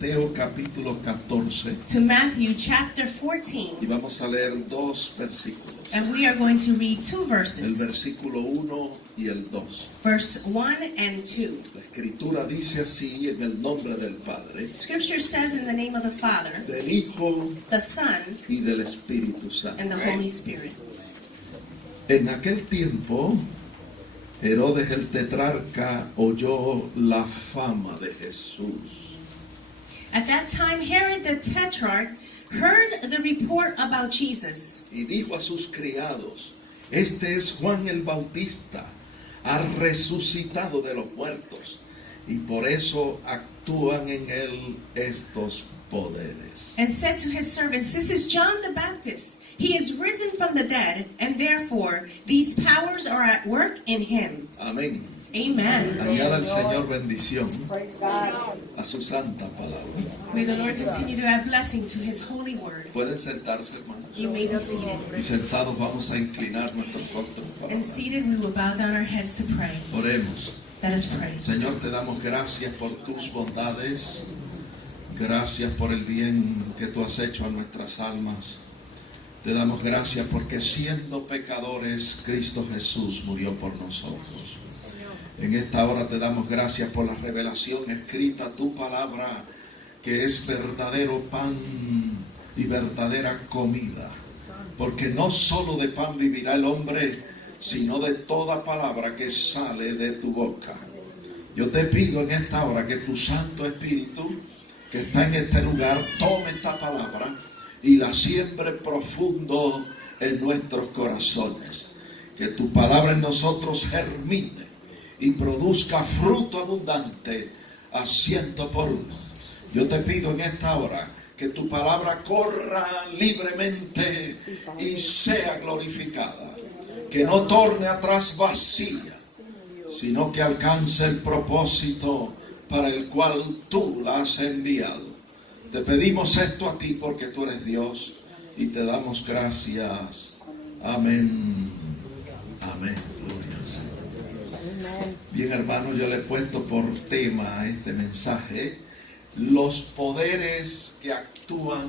Mateo capítulo 14 to Matthew chapter y 14. vamos a leer dos versículos, And we are going to read two el verses, versículo 1 y el 2. verse 1 and 2. La escritura dice así en el nombre del Padre, Scripture says in the name of the Father, del Hijo the Son, y del Espíritu Santo. and the Holy Spirit. En aquel tiempo, Herodes el tetrarca oyó la fama de Jesús At that time, Herod the Tetrarch heard the report about Jesus. y dijo a sus criados, este es Juan el Bautista, ha resucitado de los muertos y por eso actúan en él estos poderes. And said to his servants, this is John the Baptist. He is risen from the dead, and therefore these powers are at work in him. Amén. Amen. Añada el Señor bendición a su santa palabra. May the Lord continue to add blessing to his holy word. Pueden sentarse, hermanos. You may be seated. Y sentados vamos a inclinar nuestros rostros para And orar. seated, we will bow down our heads to pray. Oremos. Let us pray. Señor, te damos gracias por tus bondades. Gracias por el bien que tú has hecho a nuestras almas. Te damos gracias porque siendo pecadores, Cristo Jesús murió por nosotros. En esta hora te damos gracias por la revelación escrita, tu palabra, que es verdadero pan y verdadera comida. Porque no solo de pan vivirá el hombre, sino de toda palabra que sale de tu boca. Yo te pido en esta hora que tu Santo Espíritu, que está en este lugar, tome esta palabra y la siembre profundo en nuestros corazones. Que tu palabra en nosotros germine y produzca fruto abundante a 100 por 1. Yo te pido en esta hora que tu palabra corra libremente y sea glorificada. Que no torne atrás vacía, sino que alcance el propósito para el cual tú la has enviado. Te pedimos esto a ti porque tú eres Dios y te damos gracias. Amén. Amén. Gloria al Señor. Bien, hermanos, yo le he puesto por tema a este mensaje los poderes que actúan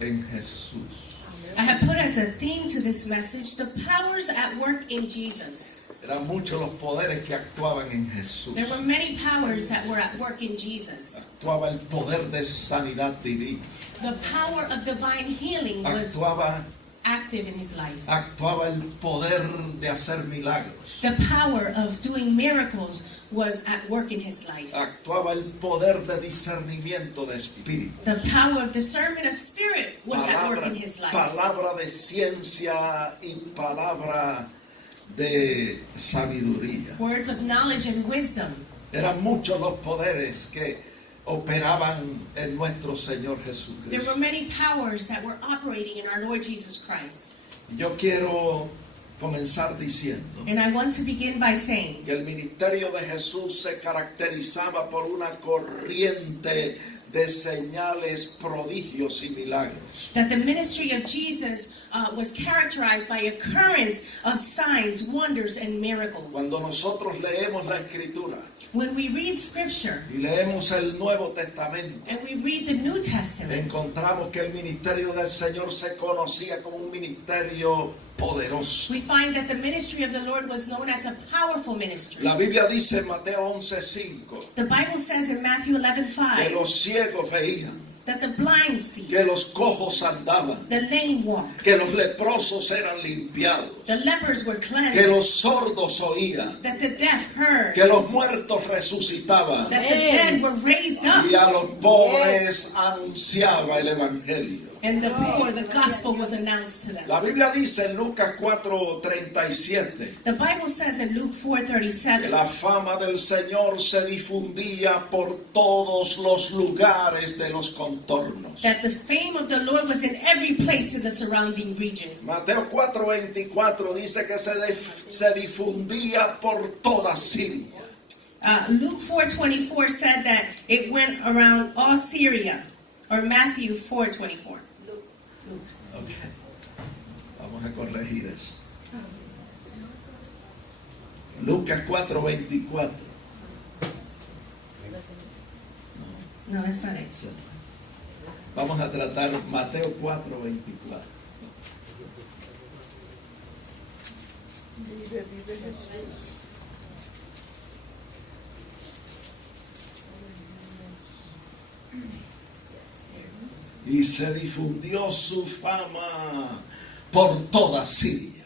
en Jesús. I have put as a theme to this message the powers at work in Jesus. Eran muchos los poderes que actuaban en Jesús. There were many powers that were at work in Jesus. Actuaba el poder de sanidad divina. The power of divine healing was Actuaba active in his life. el poder de hacer milagros. The power of doing miracles was at work in his life. Actuaba el poder de discernimiento de espíritu. The power of discernment of spirit was at work in his life. Palabra de ciencia y palabra de sabiduría. Words of knowledge and wisdom. Eran muchos los poderes que operaban en nuestro Señor There Jesucristo. were many powers that were operating in our Lord Jesus Christ. Yo quiero comenzar diciendo And I want to begin by saying que el ministerio de Jesús se caracterizaba por una corriente de señales, prodigios y milagros. that the ministry of Jesus was characterized by a current of signs, wonders, and miracles. Cuando nosotros leemos la Escritura When we read Scripture y leemos el Nuevo Testamento, and we read the New Testament, encontramos que el ministerio del Señor se conocía como un ministerio poderoso. we find that the ministry of the Lord was known as a powerful ministry. La Biblia dice en Mateo 11:5 The Bible says in Matthew que 11:5 los ciegos veían, that the blind see, que los cojos andaban, the lame walk, que los leprosos eran limpiados, the lepers were que cleansed, los sordos oían, that the deaf heard, que los muertos resucitaban that the dead were raised up, y a los pobres anunciaba el evangelio. and the poor, the gospel was announced to them. La Biblia dice en Lucas 4:37 The Bible says in Luke que 4:37 la fama del Señor se difundía por todos los lugares de los contornos. that the fame of the Lord was in every place in the surrounding region. Mateo 4:24 dice que se difundía por toda Siria. Luke 4:24 said that it went around all Syria, or Matthew 4:24. Ok, vamos a corregir eso. Lucas 4:24. No, that's not it. Vamos a tratar Mateo 4:24. Vive Jesús. Y se difundió su fama por toda Siria.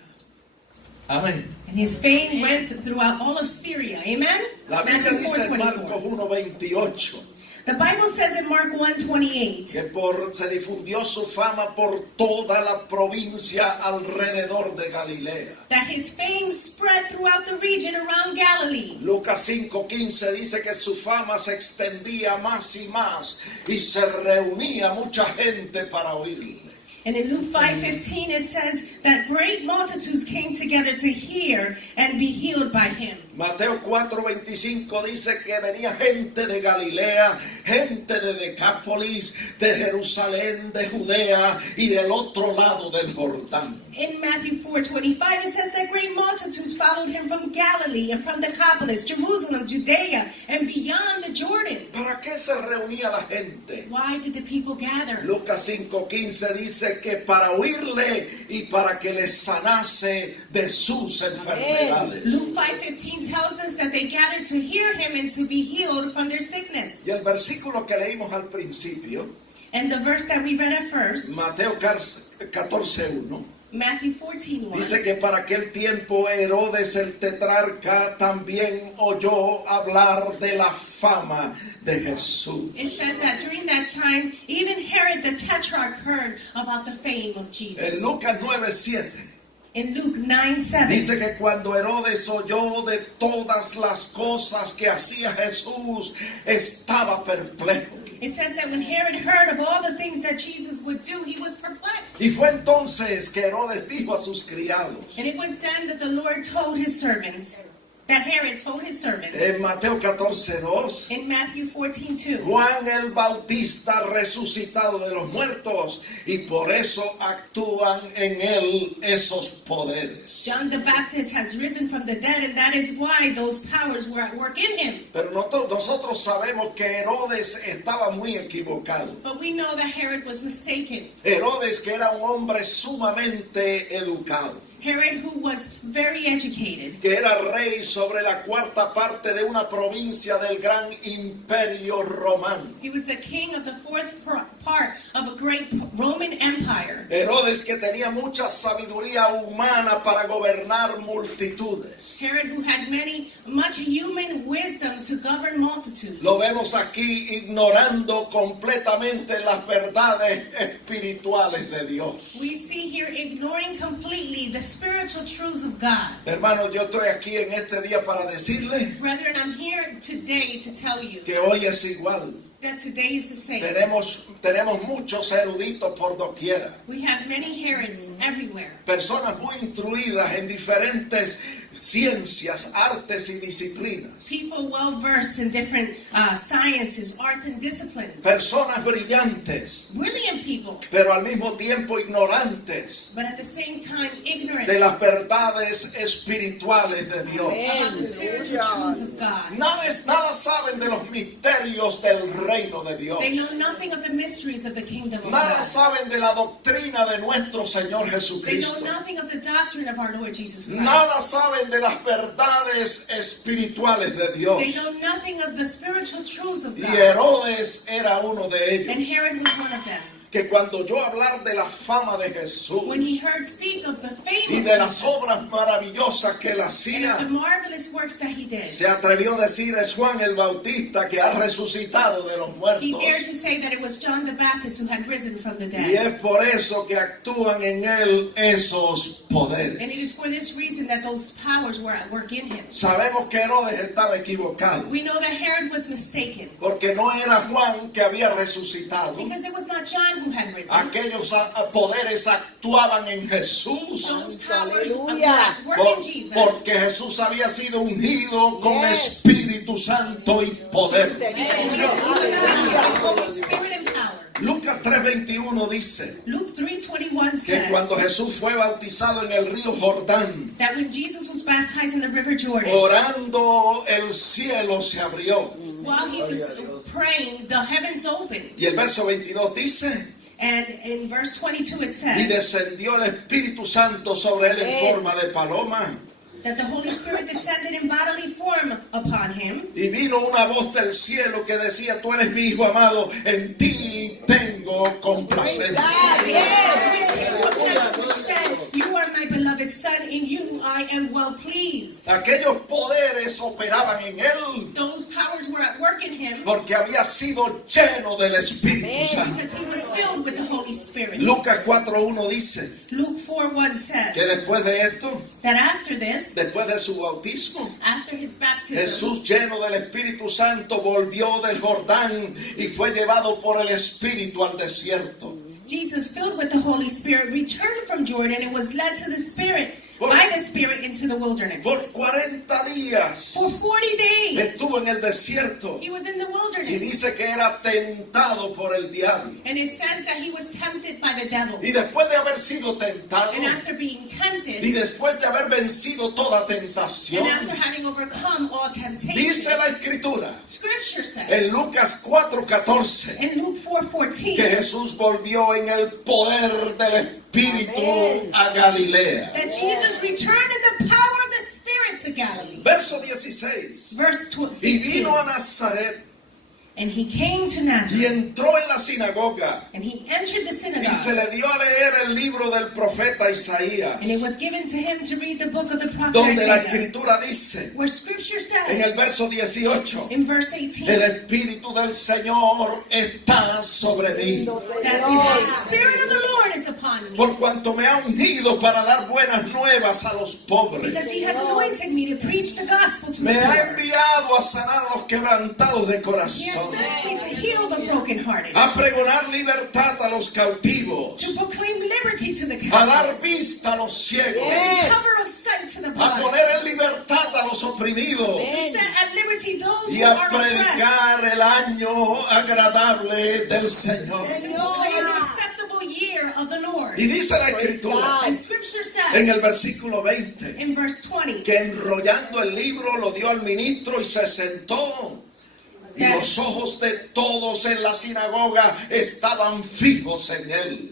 Amén. And his fame went throughout all of Syria. Amen? La Biblia Matthew dice en 4:24. Marcos 1:28 The Bible says in Mark 1:28 que se difundió su fama por toda la provincia alrededor de Galilea. that his fame spread throughout the region around Galilee. Lucas 5:15 dice que su fama se extendía más y más y se reunía mucha gente para oírle. And in Luke 5:15 it says that great multitudes came together to hear and be healed by him. Mateo 4:25 dice que venía gente de Galilea, gente de Decápolis, de Jerusalén, de Judea y del otro lado del Jordán. In Matthew 4:25 it says that great multitudes followed him from Galilee and from Decapolis, Jerusalem, Judea, and beyond the Jordan. ¿Para qué se reunía la gente? Why did the people gather? Lucas 5:15 dice que para oírle y para que les sanase de sus enfermedades. Luke 5:15 tells us that they gathered to hear him and to be healed from their sickness. Y el versículo que leímos al principio, And the verse that we read at first, Mateo 14:1, Matthew 14:1, dice que para aquel tiempo Herodes el tetrarca también oyó hablar de la fama de Jesús. it says that during that time, even Herod the Tetrarch heard about the fame of Jesus. En Lucas 9:7 In Luke 9:7, dice que cuando Herodes oyó de todas las cosas que hacía Jesús, estaba perplejo. it says that when Herod heard of all the things that Jesus would do, he was perplexed. Y fue entonces que Herodes dijo a sus criados, And it was then that the Lord told his servants, that Herod told his servants, en Mateo 14:2, in Matthew 14:2, Juan el Bautista resucitado de los muertos y por eso actúan en él esos poderes. John the Baptist has risen from the dead, and that is why those powers were at work in him. Pero nosotros sabemos que Herodes estaba muy equivocado. But we know that Herod was mistaken. Herodes, que era un hombre sumamente educado, Herod, who was very educated, que era rey sobre la cuarta parte de una provincia del gran imperio romano. he was the king of the fourth part of a great Roman Empire. Herodes, que tenía mucha sabiduría humana para gobernar multitudes. Herod, who had much human wisdom to govern multitudes. Lo vemos aquí ignorando completamente las verdades espirituales de Dios. We see here ignoring completely the spiritual truths of God. Hermanos, yo estoy aquí en este día para decirle Brethren, I'm here today to tell you que hoy es igual. that today is the same. Tenemos muchos eruditos por doquiera. We have many Herods everywhere. Personas muy instruidas en diferentes ciencias, artes y disciplinas. People well versed in different sciences, arts, and disciplines. Personas brillantes, Brilliant people, pero al mismo tiempo ignorantes but at the same time ignorant de las verdades espirituales de Dios. about the spiritual truths of God. Nada saben de los misterios del reino de Dios. They know nothing of the mysteries of the kingdom of Nada God. saben de la doctrina de nuestro Señor They know Jesucristo. nothing of the doctrine of our Lord Jesus Christ. Nada saben de las verdades espirituales de Dios. They know nothing of the spiritual truths of Y God. Herodes era uno de And ellos. Herod was one of them. Que cuando yo hablar de la fama de Jesús When he heard speak of the fame y of de las Jesus obras maravillosas que él and hacía, of the marvelous works that he did, se atrevió a decir es Juan el Bautista que ha resucitado de los he muertos. dared to say that it was John the Baptist who had risen from the Y dead. es por eso que actúan en él esos poderes. And it is for this reason that those powers were at work in him. Sabemos que Herodes estaba equivocado, We know that Herod was mistaken porque no era Juan que había resucitado. because it was not John who had risen. Aquellos poderes actuaban en Jesús, Those powers were Hallelujah. at work in Jesus porque Jesús había sido ungido con Yes. Espíritu Santo y poder. because Jesus was anointed with the Holy Spirit and power. Lucas 3:21 dice Luke 3:21 que cuando says Jesús fue bautizado en el río Jordán, that when Jesus was baptized in the river Jordan, orando el cielo se abrió while he was praying, the heavens opened. Y el verso 22 dice, And in verse 22 it y says descendió el Espíritu Santo sobre él en forma de paloma. that the Holy Spirit descended in bodily form upon him. Y vino una voz del cielo que decía, tú eres mi hijo amado, en ti tengo complacencia. The voice came from heaven which said, "You are my beloved Son, in you I am well pleased." Aquellos poderes operaban en él Those powers were at work in him porque había sido lleno del Espíritu Santo. because he was filled with the Holy Spirit. Lucas 4:1 dice Luke 4:1 que says después de esto, that after this, después de su bautismo, after his baptism, Jesús lleno del Espíritu Santo volvió del Jordán y fue llevado por el Espíritu al desierto. Jesus, filled with the Holy Spirit, returned from Jordan and was led to the Spirit by the Spirit into the wilderness. Por 40 días For 40 days, estuvo en el desierto he was in the y wilderness. dice que era tentado por el diablo. And it says that he was tempted by the devil. Y después de haber sido tentado And after being y tempted, después de haber vencido toda and tentación, after having overcome all temptation, dice la Escritura Scripture en says Lucas 4:14 in Luke 4:14 que Jesús volvió en el poder del Espíritu a Galilea. that Jesus returned in the power of the Spirit to Galilee. Verso 16. Verse Y 16. vino a Nazaret And he came to y Nazareth, entró en la sinagoga and he entered the y se synagogue, le dio a leer el libro del profeta Isaías, and it was given to him to read the book of the prophet donde la Isaiah, Escritura dice where Scripture en el says verso 18, in verse el 18 Espíritu del Señor está sobre mí, that the Spirit of the Lord is upon me, por cuanto me ha ungido para dar buenas nuevas a los pobres. because he has anointed me to preach the gospel to the Me ha poor. enviado a sanar a los quebrantados de He has corazón, sent me to heal the brokenhearted, a pregonar libertad a los cautivos, to proclaim liberty to the a dar captives, vista a los ciegos, and recover of sight to the a blind, poner en libertad a los oprimidos to set at liberty those y who a are oppressed, predicar el año agradable del Señor. and to proclaim the acceptable year of the Lord. Y dice la Escritura And Scripture en says el versículo 20 in verse 20 que enrollando el libro lo dio al ministro y se sentó. Y los ojos de todos en la sinagoga estaban fijos en él.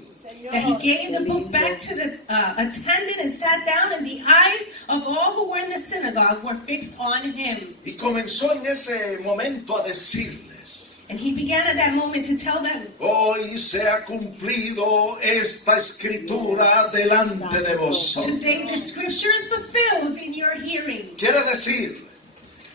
that he gave the book back to the attendant and sat down, and the eyes of all who were in the synagogue were fixed on him. Y comenzó en ese momento a decirles, And he began at that moment to tell them, hoy se ha cumplido esta escritura delante de vosotros. today the scripture is fulfilled in your hearing. Quiere decir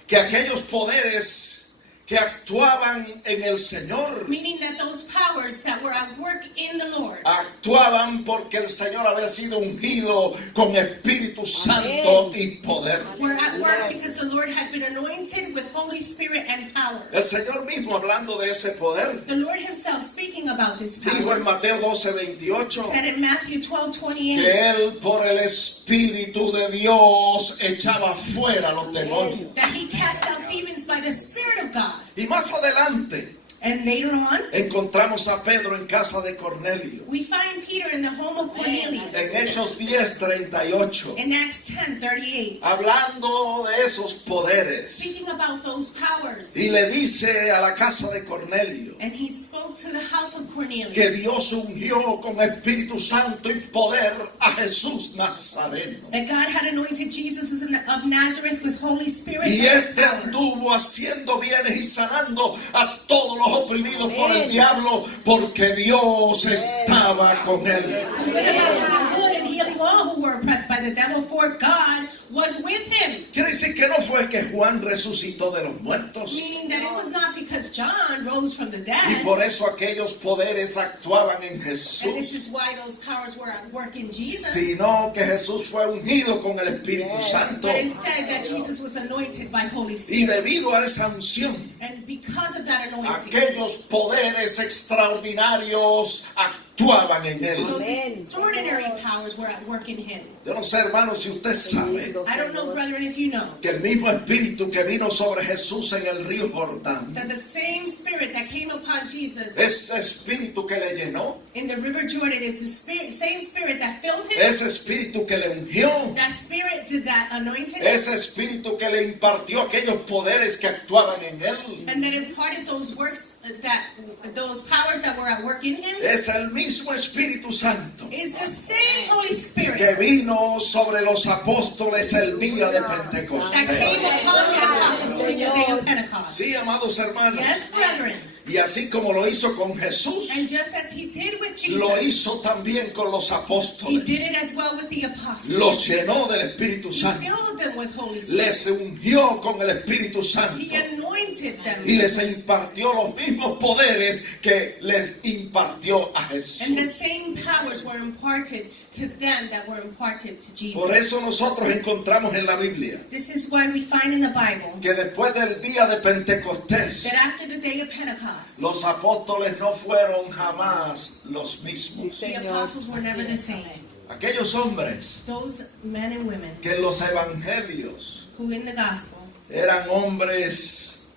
que aquellos poderes que actuaban en el Señor, Meaning that those powers that were at work in the Lord actuaban porque el Señor había sido ungido con Espíritu Santo y poder. were at work because the Lord had been anointed with Holy Spirit and power. El Señor mismo, hablando de ese poder, The Lord himself, speaking about this dijo en power, Mateo 12:28 said in Matthew 12:28 que Él por el Espíritu de Dios echaba fuera los demonios. that he cast out demons by the Spirit of God. Y más adelante And later on, encontramos a Pedro en casa de Cornelio. we find Peter in the home of Cornelius En Hechos 10:38, in Acts 10:38, hablando de esos poderes. speaking about those powers. Y le dice a la casa de Cornelio And he spoke to the house of que Cornelius Dios ungió con Espíritu Santo y poder a Jesús Nazareno. that God had anointed Jesus of Nazareth with Holy Spirit Y and este power. anduvo haciendo bienes y sanando a todos los oprimidos por el diablo, porque Dios estaba con él. He went about doing good and healing all who were oppressed by the devil, for God was with him. Quiere decir que no fue que Juan resucitó de los muertos Meaning that it was not because John rose from the y dead, por eso aquellos poderes actuaban en and this Jesús, is why those powers were at work in Jesus, sino que Jesús fue ungido con el Espíritu Santo. but instead that Jesus was anointed by Holy Y Spirit. debido a esa unción, And because of that anointing, aquellos poderes extraordinarios actuaban actuaban en él. Those extraordinary powers were at work in him. Yo no sé, hermano, si usted sabe I don't know, brethren, if you know que el mismo espíritu que vino sobre Jesús en el río Jordán, that the same spirit that came upon Jesus ese espíritu que le llenó, in the river Jordan is the same spirit that filled him. ese espíritu que le ungió, That spirit did that anointing, ese espíritu que le impartió aquellos poderes que actuaban en él. and that imparted those works, those powers that were at work in him. Es el mismo Espíritu Santo Is the same Holy Spirit que vino sobre los apóstoles el día de that came Pentecostés. upon the apostles during the day of Pentecost. Sí, amados hermanos. Yes, brethren. Y así como lo hizo con Jesús, And just as he did with lo Jesus, hizo también con los he apóstoles. did it as well with the apostles. Los llenó del Espíritu He Santo. filled them with Holy Spirit. Les ungió con el Espíritu Santo. He anointed them. Y les impartió los mismos poderes que les impartió a Jesús. And the same powers were imparted to them that were imparted to Jesus. Por eso nosotros encontramos en la Biblia This is why we find in the Bible que después del día de Pentecostés, that after the day of Pentecost, los apóstoles no fueron jamás los mismos. the apostles were never the same. Aquellos hombres Those men and women que en los evangelios who in the gospel, eran hombres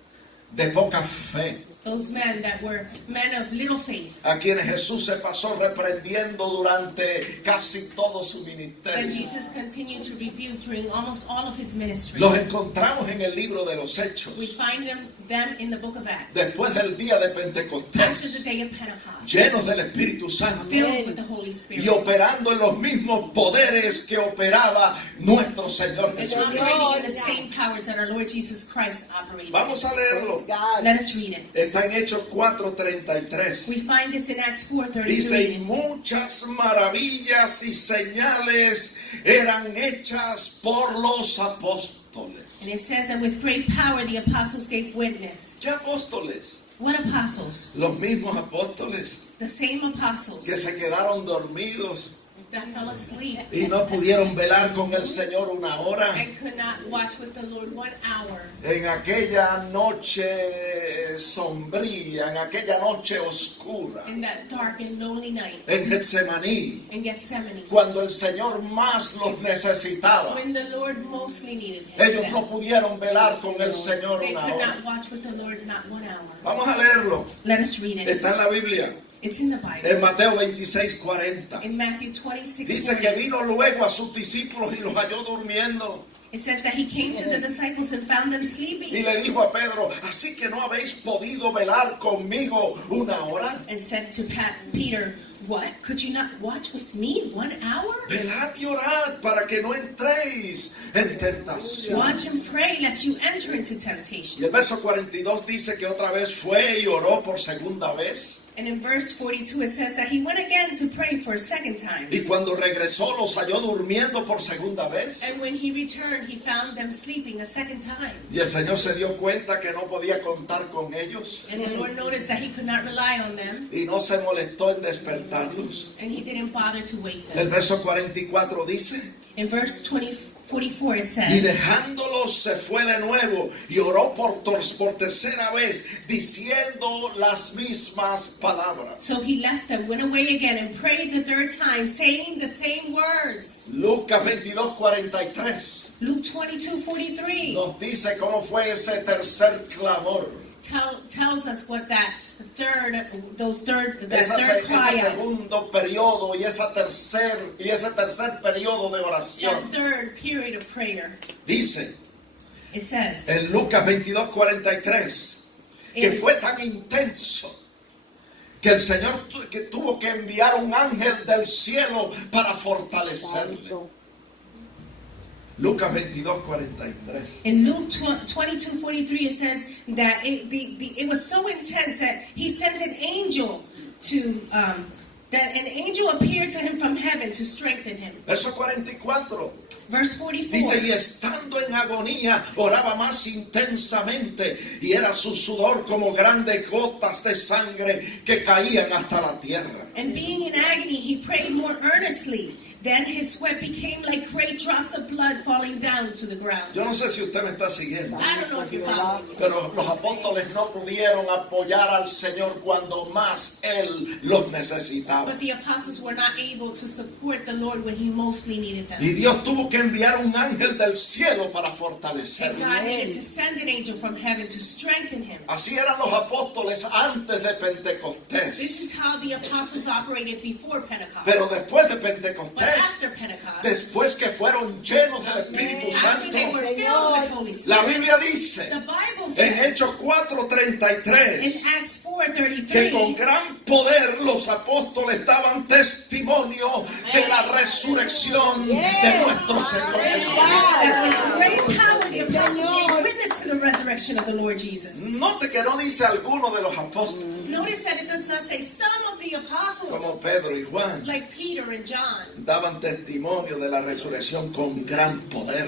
de poca fe, those men that were men of little faith, a quienes Jesús se pasó reprendiendo durante casi todo su that ministerio, Jesus continued to rebuke during almost all of his ministry. los encontramos en el libro de los We Hechos, find them in the book of Acts. después del día de After the Pentecostés, day of Pentecost, llenos del Espíritu Santo filled with the Holy Spirit, y operando en los mismos poderes que operaba nuestro Señor and Jesucristo. operating in the same powers that our Lord Jesus Christ operated. Vamos a leerlo. Let us read it. Está en Hechos 4:33. We find this in Acts Dice, y 4:33. muchas maravillas y señales eran hechas por los apóstoles. And it says, and with great power the apostles gave witness. ¿Qué apóstoles? What apostles? Los mismos apóstoles The same apostles que se quedaron dormidos that fell asleep y no pudieron velar con el Señor una hora and could not watch with the Lord 1 hour en aquella noche sombría, en aquella noche oscura, in that dark and lonely night en Getsemaní, in Gethsemane, cuando el Señor más los necesitaba. when the Lord mostly needed him. Ellos no pudieron velar con el Señor They una could hora. not watch with the Lord not 1 hour. Vamos a leerlo. Let us read it. Está en la Biblia, It's in the Bible. en Mateo 26:40. In Matthew 26, Dice que vino luego a sus discípulos y los halló durmiendo. it says that he came to the disciples and found them Y sleeping le dijo a Pedro, así que no habéis podido velar conmigo una hora. and said to Peter, what? Could you not watch with me 1 hour? Velad y orad para que no entréis en tentación. Watch and pray lest you enter into Y temptation. el verso 42 dice que otra vez fue y oró por segunda vez. And in verse 42 it says that he went again to pray for a second time. Y cuando regresó los halló durmiendo por segunda vez. And when he returned, he found them sleeping a second time. Y el Señor se dio cuenta que no podía contar con ellos. And the Lord noticed that he could not rely on them, Y no se molestó en despertarlos. and he didn't bother to wake El them. verso 44 dice, In verse 44 it y says, dejándolos se fue de nuevo y oró por tercera vez diciendo las mismas palabras. so he left them, went away again, and prayed the third time, saying the same words. Lucas 22:43 Luke 22:43 nos dice cómo fue ese tercer clamor. tells us what that third Ese cry out, segundo periodo y ese tercer periodo de that oración. third period of prayer. Dice It says, en Lucas 22:43 que fue tan intenso que el Señor que tuvo que enviar un ángel del cielo para fortalecerle. Lucas 22:43. in Luke 22:43 it says that it was so intense that he sent an angel to that an angel appeared to him from heaven to strengthen him. Verso 44. Verse 44. Dice, y estando en agonía, oraba más intensamente, y era su sudor como grandes gotas de sangre que caían hasta la tierra. And being in agony, he prayed more earnestly, Then his sweat became like great drops of blood falling down to the ground. Yo no sé si usted me está siguiendo, I don't know if you're following me. pero los apóstoles no pudieron apoyar al Señor cuando más Él los necesitaba. But the apostles were not able to support the Lord when he mostly needed them. Y Dios tuvo que enviar un ángel del cielo para And fortalecerlo. God needed to send an angel from heaven to strengthen him. Así eran los apóstoles antes de This Pentecostés. is how the apostles operated before Pentecost. Pero después de But Pentecostés, after Pentecost, después que fueron llenos del Espíritu after they were Santo, filled with Holy la Spirit, Biblia dice the Bible en says Hechos in 4:33 Acts que con 4:33 gran poder los apóstoles daban testimonio de la resurrección de nuestro Señor Jesucristo. that with great power the apostles gave witness to the resurrection of the Lord Jesus. Note que no dice alguno de los apóstoles, Notice that it does not say some of the como apostles, Pedro y Juan, like Peter and John, daban testimonio de la resurrección con gran poder,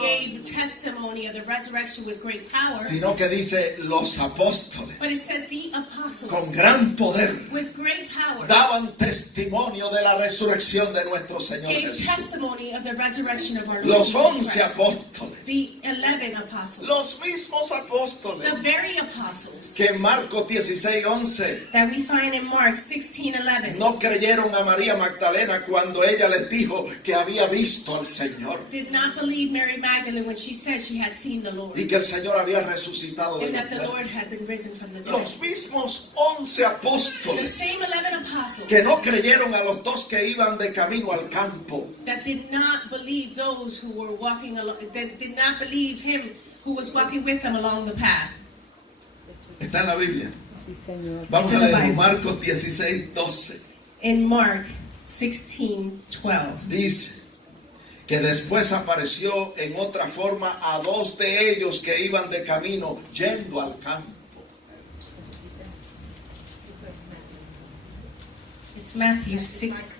gave testimony of the resurrection with great power, sino que dice los apóstoles but it says the con apostles gran poder with great power daban testimonio de la resurrección de nuestro Señor gave Jesús. testimony of the resurrection of our Lord Los Jesus 11 Christ. apóstoles, The 11 apostles, los mismos apóstoles the very apostles que en Marcos 16:11 that we find in Mark 16:11 no creyeron a María Magdalena cuando ella les dijo que había visto al Señor did not believe Mary Magdalene when she said she had seen the Lord y que el Señor había resucitado de and los that the Lord muertos. had been risen from the dead. Los mismos 11 The apóstoles same 11 apostles que no creyeron a los dos que iban de camino al campo, that did not believe those who were walking along, that did not believe him who was walking with them along the path. está en la Biblia. Sí, Señor. Vamos It's a in the leer Bible. Marcos 16:12. In Mark 16:12, Dice que después apareció en otra forma a dos de ellos que iban de camino yendo al campo. it's Matthew 6:16.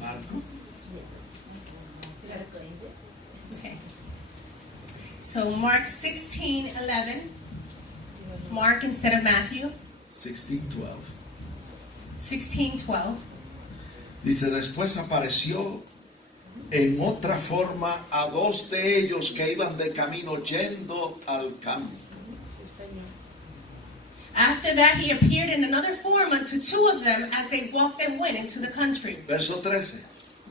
Marcos. Okay. So Mark 16:11. Mark instead of Matthew. 16:12. 16:12. Dice, después apareció en otra forma a dos de ellos que iban de camino yendo al campo. After that, he appeared in another form unto two of them as they walked and went into the country. Verso 13.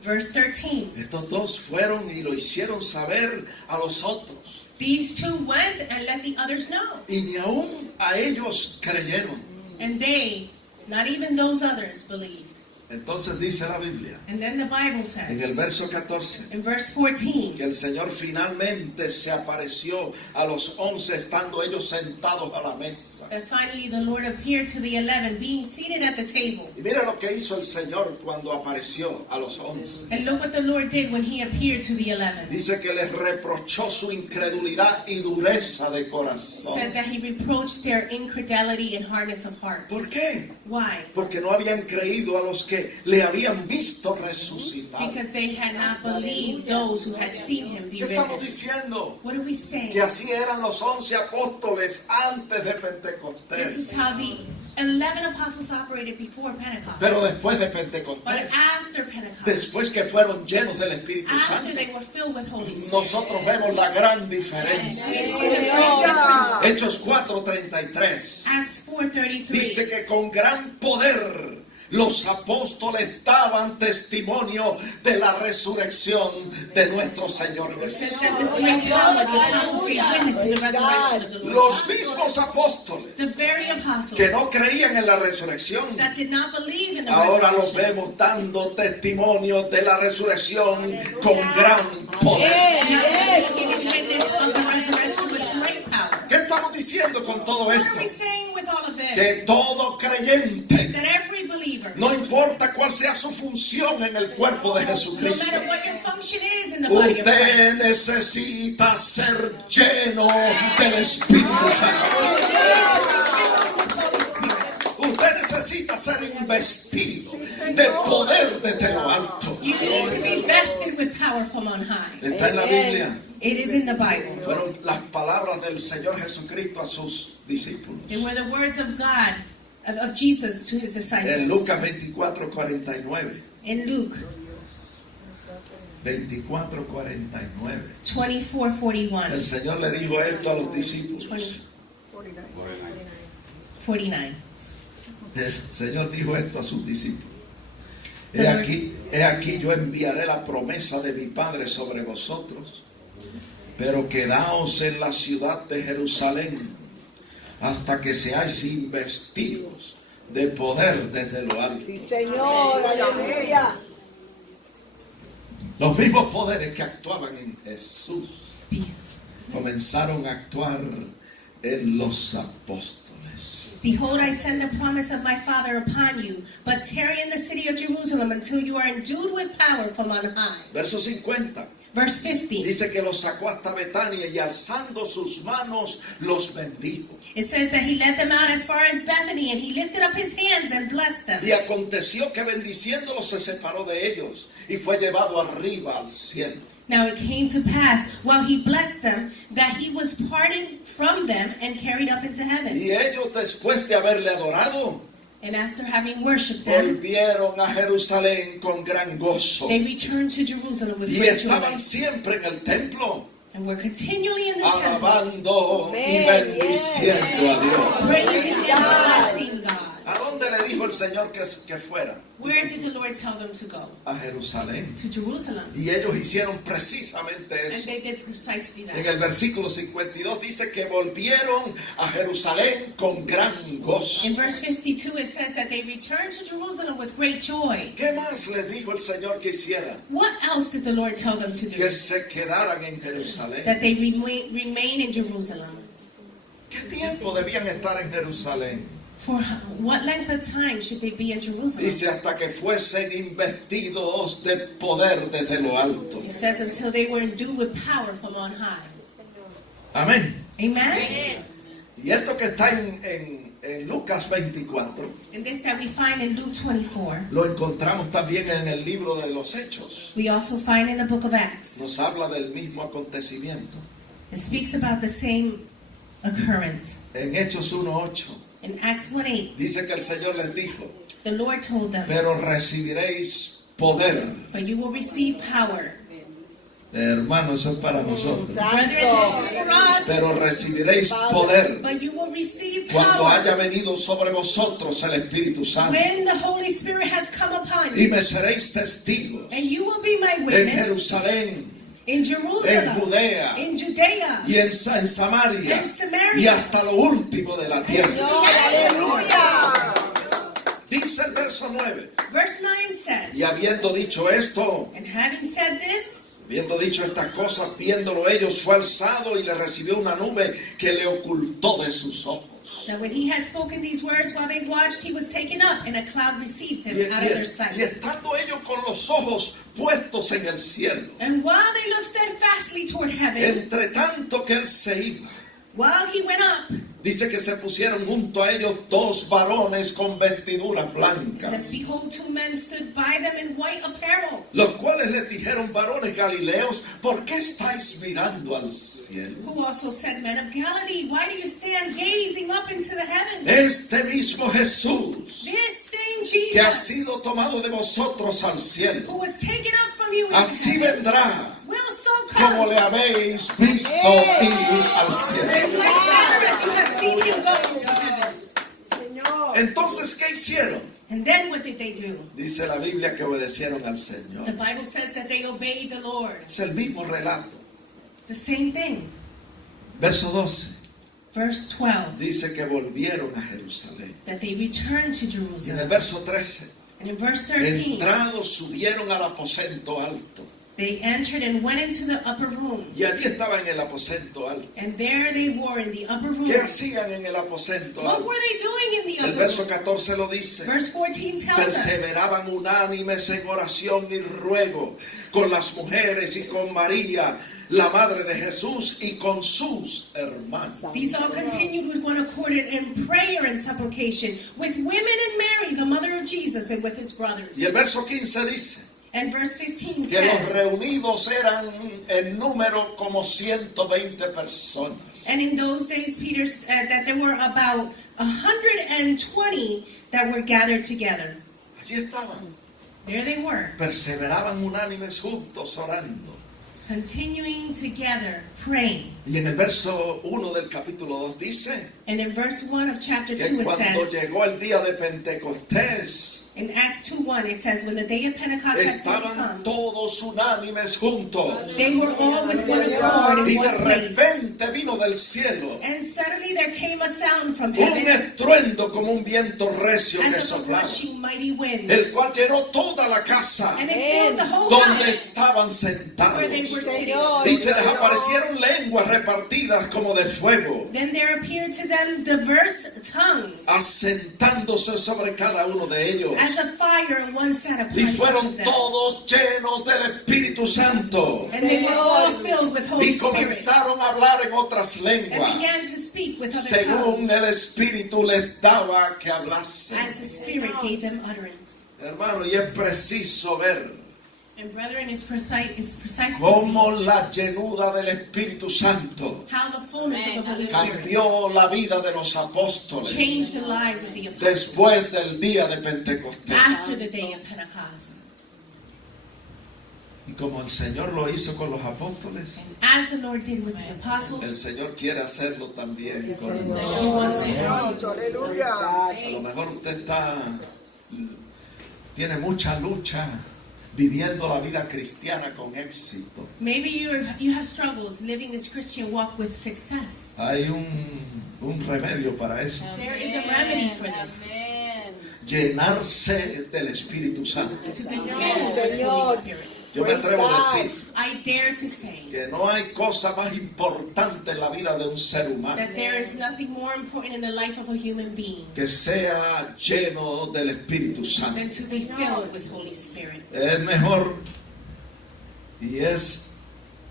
Verse 13. Estos dos fueron y lo hicieron saber a los otros. These two went and let the others know. Y ni aún a ellos creyeron. And they, not even those others, believed. Entonces dice la Biblia, And then the Bible en el says, verso 14, in verse 14, que el Señor finalmente se apareció a los 11 estando ellos sentados a la mesa. that finally the Lord appeared to the 11, being seated at the table. Y mira lo que hizo el Señor cuando apareció a los 11. And look what the Lord did when he appeared to the 11. Dice que les reprochó su incredulidad y dureza de corazón. Said that he reproached their incredulity and hardness of heart. ¿Por qué? Why? Porque no habían creído a los que le habían visto resucitar. Because they had not believed those who had seen him be ¿Qué estamos risen. diciendo? What are we saying? Que así eran los 11 apóstoles antes de This Pentecostés. is how the 11 apostles operated before Pentecost. Pero después de But Pentecostés, after Pentecost, después que fueron llenos del Espíritu after Santo, they were filled with Holy Spirit, nosotros vemos la gran we diferencia. see the great difference. Hechos 4:33 Acts 4:33. dice que con gran poder los apóstoles daban testimonio de la resurrección de nuestro Señor It says Jesús. that with great power the apostles gave witness to the resurrection of the Lord. Los mismos apóstoles The very apostles que no creían en la resurrección, that did not believe in the ahora los resurrection. vemos dando testimonio de la resurrección con gran poder. Now they're giving witness of the resurrection with great power. ¿Qué estamos diciendo con todo What esto? are we saying with all of this? Que todo creyente, That every believer, no importa cuál sea su función en el cuerpo de no Jesucristo, matter what your function is in the body of usted Christ, necesita ser lleno del Espíritu Santo. you need to be filled with Holy Spirit. Usted necesita ser investido de poder desde lo alto. You need to be vested with power from on high. Está en la Biblia. It is in the Bible. Fueron las palabras del Señor Jesucristo a sus discípulos. They were the words of God of Jesus to his En disciples. Lucas 24:49. In Luke 24:49. 24:41. El Señor le dijo esto a los discípulos. 49. El Señor dijo esto a sus discípulos. He aquí yo enviaré la promesa de mi Padre sobre vosotros, pero quedaos en la ciudad de Jerusalén hasta que seáis investidos de poder desde lo alto. Sí, Señor, aleluya. Los mismos poderes que actuaban en Jesús comenzaron a actuar en los apóstoles. Behold, I send the promise of my Father upon you, but tarry in the city of Jerusalem until you are endued with power from on high. Verso 50. Verse 50. Dice que los sacó hasta Betania y alzando sus manos los bendijo. It says that he led them out as far as Bethany, and he lifted up his hands and blessed them. Y aconteció que bendiciéndolos se separó de ellos y fue llevado arriba al cielo. Now it came to pass, while he blessed them, that he was parted from them and carried up into heaven. Y ellos, después de haberle adorado, And after having worshipped them, volvieron a Jerusalén con gran gozo. they returned to Jerusalem with Y great joy, estaban siempre en el templo, and were continually in the temple, alabando y Amén, bendiciendo a Dios. praising and blessing God. ¿A dónde le dijo el Señor que fuera? Where did the Lord tell them to go? A Jerusalén. To Jerusalem. Y ellos hicieron precisamente And eso. they did precisely En that. el versículo 52 dice que volvieron a Jerusalén con gran gozo. In verse 52, it says that they returned to Jerusalem with great joy. ¿Qué más les dijo el Señor que hicieran? What else did the Lord tell them to do? Que se quedaran en Jerusalén. That they remain in Jerusalem. ¿Qué tiempo debían estar en Jerusalén? For what length of time should they be in Jerusalem? Dice hasta que fuesen investidos de poder desde lo alto. It says until they were endued with power from on high. Amén. Amen? Y esto que está en Lucas 24, And this that we find in Luke 24, lo encontramos también en el libro de los Hechos. we also find in the book of Acts. Nos habla del mismo acontecimiento. It speaks about the same occurrence. En Hechos 1:8 In Acts 1:8, dice que el Señor les dijo, the Lord told them, pero recibiréis poder. but you will receive power. Hermano, eso es para nosotros. Brethren, this is for us. Pero recibiréis poder But you will receive cuando power haya venido sobre vosotros el Espíritu Santo. when the Holy Spirit has come upon Y you. me seréis testigos And you will be my en witness Jerusalén, in en Jerusalem, Judea in Judea, y en Samaria and Samaria, y hasta lo último de la tierra. Señor, aleluya. Dice el verso 9. Verse 9 says, Y habiendo dicho esto, and having said this, habiendo dicho estas cosas, viéndolo ellos, fue alzado y le recibió una nube que le ocultó de sus ojos. that when he had spoken these words while they watched, he was taken up, and a cloud received him out of their Y sight. estando ellos con los ojos puestos en el cielo, And while they looked steadfastly toward heaven, entre tanto que él se iba, while he went up, dice que se pusieron junto a ellos dos varones con vestiduras it says, blancas, behold, two men stood by them in white apparel, los cuales les dijeron, varones galileos, ¿por qué estáis mirando al cielo? who also said, men of Galilee, why do you stand gazing up into the heavens? Este mismo Jesús This same que ha Jesus, sido tomado de vosotros al cielo, who was taken up from you into así heaven, vendrá will so como come, le habéis visto ir al cielo. in like manner as you have seen him go into heaven. Señor. Entonces, ¿qué hicieron? And then what did they do? Dice la Biblia que obedecieron al Señor. The Bible says that they obeyed the Lord. Es el mismo relato. The same thing. Verso 12 Verse 12, dice que volvieron a Jerusalén. that they returned to Y en el Jerusalem. verso 13, And in verse 13, entrados subieron al aposento alto. they entered and went into the upper room. Y allí estaban en el aposento alto. And there they were in the upper room. ¿Qué hacían en el aposento What alto? were they doing in the El upper verso room? 14 lo dice. Verse 14 tells us, Perseveraban unánimes en oración y ruego con las mujeres y con María, la madre de Jesús, y con sus hermanos. these all continued with one accord in prayer and supplication with women and Mary, the mother of Jesus, and with his brothers. Y el verso 15 dice, And verse 15 que los says, reunidos eran en número como 120 personas. and in those days, Peter, that there were about 120 that were gathered together. Allí estaban, There they were, perseveraban unánimes juntos orando. continuing together, praying. Y en el verso 1 del capítulo 2 dice And in verse 1 of chapter 2, que it cuando says, llegó el día de Pentecostés, in Acts 2:1, it says, when the day of Pentecost had fully estaban come, todos unánimes juntos. they were all with one accord Y in de one place. repente vino del cielo And suddenly there came a sound from un heaven estruendo como un viento recio que as of a soplaba, rushing mighty wind. el cual llenó toda la casa And it filled the whole donde house estaban where they sentados. were sitting. Dice, les aparecieron lenguas repartidas como de fuego, Then there appeared to them diverse tongues, asentándose sobre cada uno de ellos. as a fire, and one sat upon Y each fueron of them. todos llenos del Espíritu Santo. And they were all filled with Holy Y Spirit, comenzaron a hablar en otras and lenguas, began to speak with other según tongues, el Espíritu les daba que hablasen. as the Spirit gave them utterance. Hermano, y es preciso ver And brethren, it's precise to cómo la llenura del Espíritu Santo see how the fullness of the Holy Spirit cambió la vida de los apóstoles changed the lives of the apostles después del día de Pentecostés. after the day of Pentecost. Y como el Señor lo hizo con los apóstoles, As the Lord did with the el apostles, Señor quiere hacerlo también con He nosotros. wants to also do it. A lo mejor usted tiene mucha lucha viviendo la vida cristiana con éxito. Maybe you have struggles living this Christian walk with success. Hay un remedio para eso. There is a remedy for this. Llenarse del Espíritu Santo. To be filled with the Holy Spirit. Yo me atrevo a decir I dare to say que no hay cosa más importante en la vida de un ser humano that there is nothing more important in the life of a human being que sea lleno del Espíritu Santo. than to be filled with Holy Spirit. Es mejor y es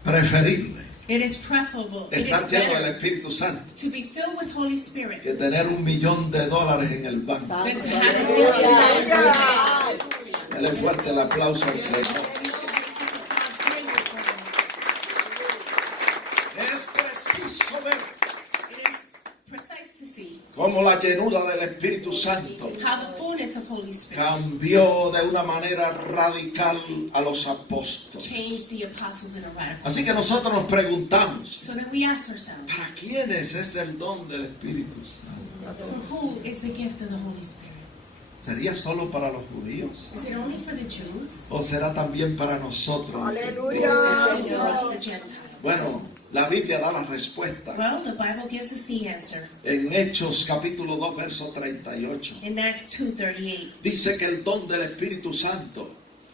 preferible It is preferable, it estar is lleno del better Espíritu Santo to be filled with Holy Spirit que tener $1,000,000 en el banco. than to have $1 million in the bank. Dale fuerte el aplauso al Señor. Es preciso ver It is precise to see cómo la llenura del Espíritu Santo how the fullness of Holy Spirit cambió de una manera radical a los apóstoles. changed the apostles in a radical. Así que nosotros nos preguntamos, So then we ask ourselves, ¿para quiénes es el don del Espíritu Santo? for who is the gift of the Holy Spirit? ¿Sería solo para los judíos? Is it only for the Jews? ¿O será también para nosotros? los Aleluya. gentiles? Or is it for us, the Gentiles? Bueno, la Biblia da la respuesta. Well, the Bible gives us the answer. En Hechos capítulo 2, verso 38. In Acts 2:38, Dice que el don del Espíritu Santo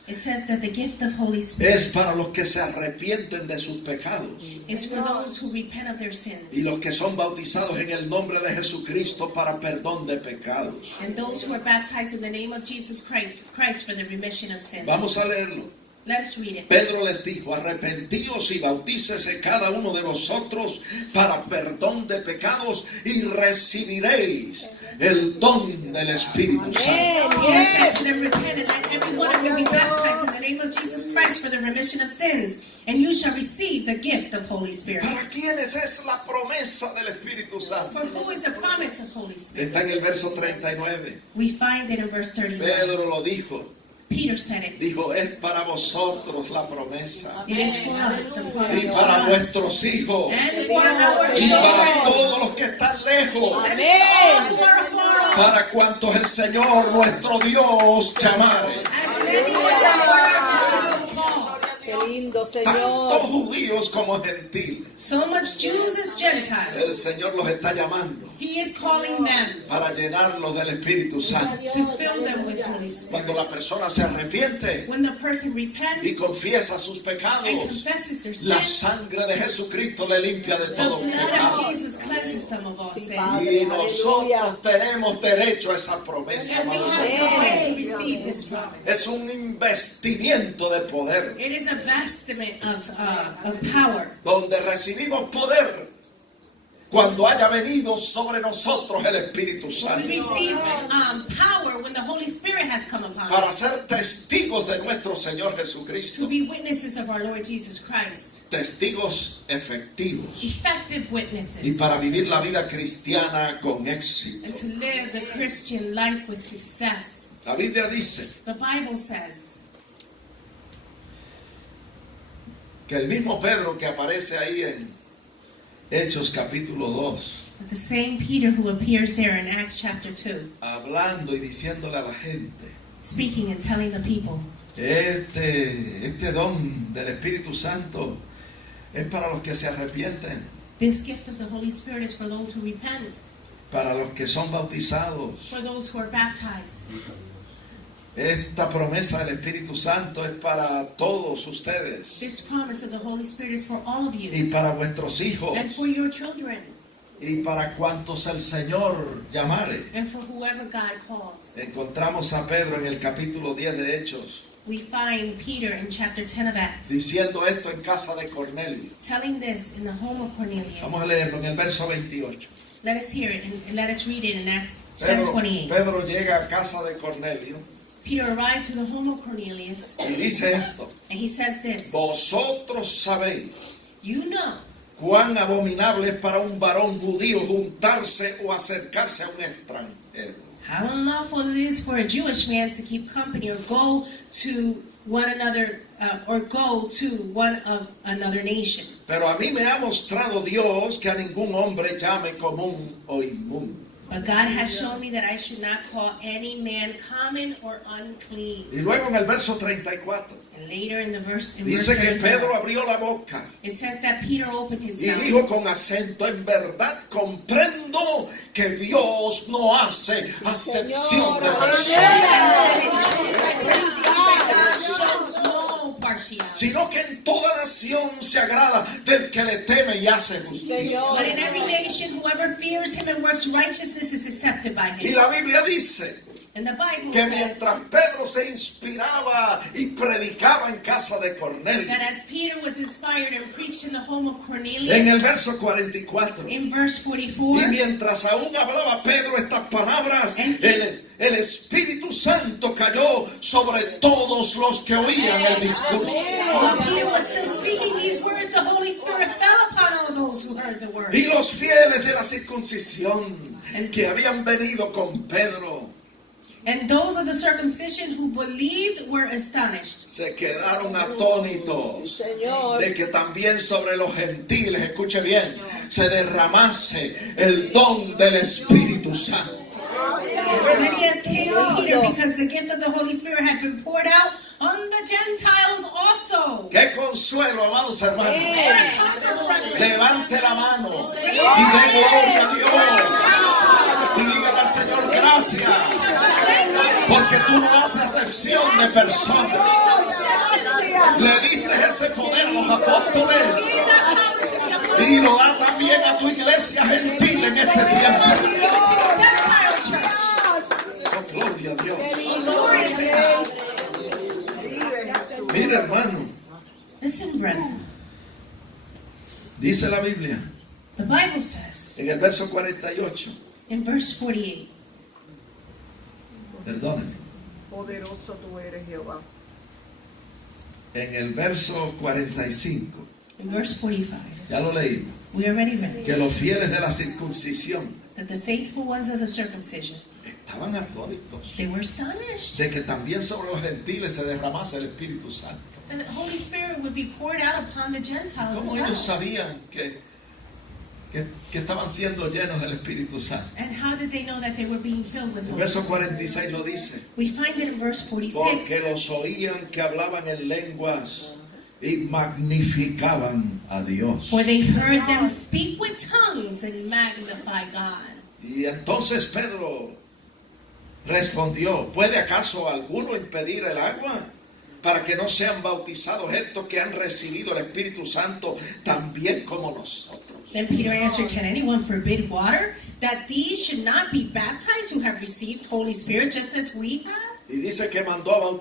it says that the gift of Holy Spirit es para los que se arrepienten de sus pecados is for those who repent of their sins y los que son bautizados en el nombre de Jesucristo para perdón de pecados. and those who are baptized in the name of Jesus Christ for the remission of sins. Vamos a leerlo. Let us read it. Pedro les dijo, arrepentíos y bautícese cada uno de vosotros para perdón de pecados y recibiréis el don del Espíritu Santo. Peter said to them, repent and let every one of you be baptized in the name of Jesus Christ for the remission of sins, and you shall receive the gift of Holy Spirit. ¿Para quiénes es la promesa del Espíritu Santo? For who is the promise of Holy Spirit? Está en el verso 39. We find it in verse 31. Pedro lo dijo. Peter said it. Dijo, es para vosotros la promesa. It is for us, the promise Y is para for us. vuestros hijos. And for our Y para children. todos los que están lejos. And for all who are afar off. Para cuantos el Señor nuestro Dios llamare. As many as the Lord our God will call. Qué lindo, Tanto Señor. judíos como gentiles. So much Jews as El Gentiles. Señor los está llamando He is calling them para llenarlos del Espíritu Santo. to fill them with Holy Spirit. Cuando la persona se arrepiente When the person y repents confiesa sus and pecados, confesses their la sins, sangre de Jesucristo le limpia de the todo blood pecado. of Jesus cleanses them of all sin. Y nosotros tenemos derecho a esa promesa. And we amados have hermanos. the right to receive this promise. Es un investimiento de poder, It is a vestment of power, donde recibimos poder cuando haya venido sobre nosotros el Espíritu We Santo, receive power when the Holy Spirit has come upon para us ser testigos de nuestro Señor to Jesucristo, be witnesses of our Lord Jesus Christ. testigos efectivos, Effective y witnesses. para vivir la vida cristiana con éxito. And to live the Christian life with success. La Biblia dice The Bible says que el mismo Pedro que aparece ahí en Hechos capítulo 2, that the same Peter who appears there in Acts chapter 2, hablando y diciéndole a la gente, speaking and telling the people, este don del Espíritu Santo es para los que se arrepienten, this gift of the Holy Spirit is for those who repent, para los que son bautizados. for those who are baptized. Esta promesa del Espíritu Santo es para todos ustedes This promise of the Holy Spirit is for all of you y para vuestros hijos and for your children y para cuantos el Señor llamare. and for whoever God calls. Encontramos a Pedro en el capítulo 10 de Hechos We find Peter in chapter 10 of Acts diciendo esto en casa de Cornelio. telling this in the home of Cornelius. Vamos a leerlo en el verso 28. Let us hear it and let us read it in Acts Pedro 10:28. Pedro llega a casa de Cornelio Peter arrives to the home of Cornelius y dice esto: and he says this, vosotros sabéis you know cuán abominable es para un varón judío juntarse o acercarse a un extranjero. how unlawful it is for a Jewish man to keep company or go to one another or go to one of another nation. Pero a mí me ha mostrado Dios que a ningún hombre llame común o inmundo. But God has shown me that I should not call any man common or unclean. Y luego en el verso 34 And later in verse dice que 34, Pedro abrió la boca it says that Peter opened his y mouth dijo con acento: en verdad comprendo que Dios no hace acepción de personas, and said, "In truth, I perceive that God shows no partiality. sino que en toda nación se agrada del que le teme y hace justicia. But in every nation, whoever fears him and works righteousness is accepted by Y him." la Biblia dice And the Bible que says mientras Pedro se inspiraba y predicaba en casa de Cornelio, that as Peter was inspired and preached in the home of Cornelius, en el verso 44, in verse 44, y mientras aún hablaba Pedro estas palabras, el Espíritu Santo cayó sobre todos los que oían el discurso. while Peter was still speaking these words, the Holy Spirit fell upon all those who heard the word. Y los fieles de la circuncisión que habían venido con Pedro And those of the circumcision who believed were astonished. se quedaron atónitos Señor. de que también sobre los gentiles, escuche bien, se derramase el don del Espíritu Santo. As many as came to Peter, because the gift of the Holy Spirit had been poured out on the Gentiles also. ¡Qué consuelo, amados hermanos! What a comfort, brethren. Levante la mano y dé gloria a Dios. Y dígale al Señor: gracias, porque tú no haces acepción de personas. Le diste ese poder a los apóstoles y lo da también a tu iglesia gentil en este tiempo. Oh, gloria a Dios. Mire, hermano, Listen, brethren. dice la Biblia The Bible says en el verso 48, in verse 48, perdónenme, Poderoso tú eres, Jehová. en el verso 45, in verse 45, ya lo leímos, we already read que los fieles de la circuncisión that the faithful ones of the circumcision, estaban atónitos they were astonished de que también sobre los gentiles se derramase el Espíritu Santo. that the Holy Spirit would be poured out upon the Gentiles as ¿Cómo well. ellos sabían que estaban siendo llenos del Espíritu Santo? And how did they know that they were being filled with El Holy verso Spirit? 46 lo dice: We find it in verse porque 46. los oían que hablaban en lenguas y magnificaban a Dios. For they heard them speak with tongues and magnify God. Y entonces Pedro respondió: ¿puede acaso alguno impedir el agua para que no sean bautizados estos que han recibido el Espíritu Santo también como nosotros? Then Peter answered, "Can anyone forbid water, that these should not be baptized who have received Holy Spirit just as we have?" Y dice que mandó a bautizar